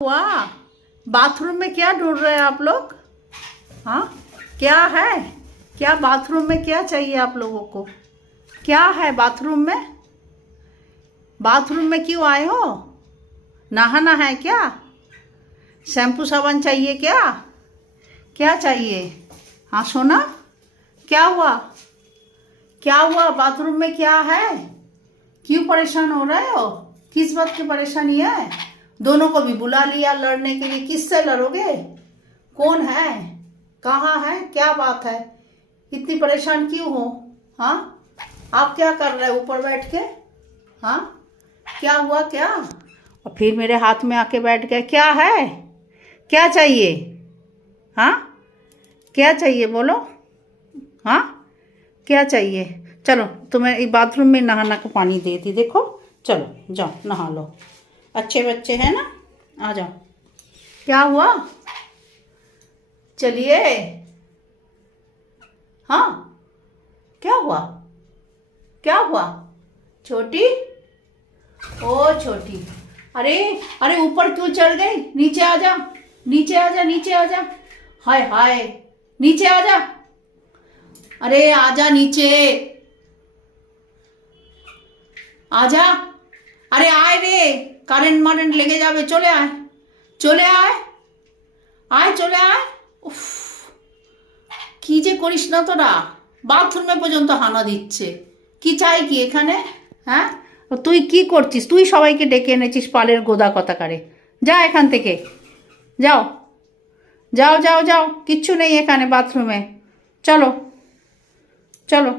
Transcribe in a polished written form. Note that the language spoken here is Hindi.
वाह, बाथरूम में क्या ढूंढ रहे हैं आप लोग? हाँ, क्या है? क्या बाथरूम में क्या चाहिए आप लोगों को? क्या है बाथरूम में? बाथरूम में क्यों आए हो? नहाना है क्या? शैम्पू साबुन चाहिए क्या? क्या चाहिए? हाँ सोना, क्या हुआ? क्या हुआ? बाथरूम में क्या है? क्यों परेशान हो रहे हो? किस बात की परेशानी है? दोनों को भी बुला लिया लड़ने के लिए। किससे लड़ोगे? कौन है? कहाँ है? क्या बात है? इतनी परेशान क्यों हो? हाँ, आप क्या कर रहे हो ऊपर बैठ के? हाँ, क्या हुआ? क्या? और फिर मेरे हाथ में आके बैठ गए। क्या है? क्या चाहिए? हाँ, क्या चाहिए बोलो? हाँ, क्या चाहिए? चलो, तुम्हें बाथरूम में नहाना का पानी देती, देखो। चलो जाओ नहा लो, अच्छे बच्चे हैं ना। आ जाओ। क्या हुआ? चलिए। हाँ, क्या हुआ? क्या हुआ? छोटी, ओ छोटी, अरे अरे ऊपर क्यों चढ़ गई? नीचे आ जा, नीचे आ जा, नीचे आ जा। हाय हाय, नीचे आ जा। अरे आजा नीचे, आजा। अरे आए रे, কারেন্ট মারেন্ট লেগে যাবে। চলে আয়, চলে আয়, আয় চলে আয়। উফ, কি যে করিস না তোরা, বাথরুমে পর্যন্ত হানা দিচ্ছে। কি চাই কি এখানে? হ্যাঁ, তুই কি করছিস? তুই সবাইকে ডেকে এনেছিস পালের গোদা কথাকারে। যা এখান থেকে, যাও, যাও যাও যাও। কিচ্ছু নেই এখানে বাথরুমে। চলো চলো।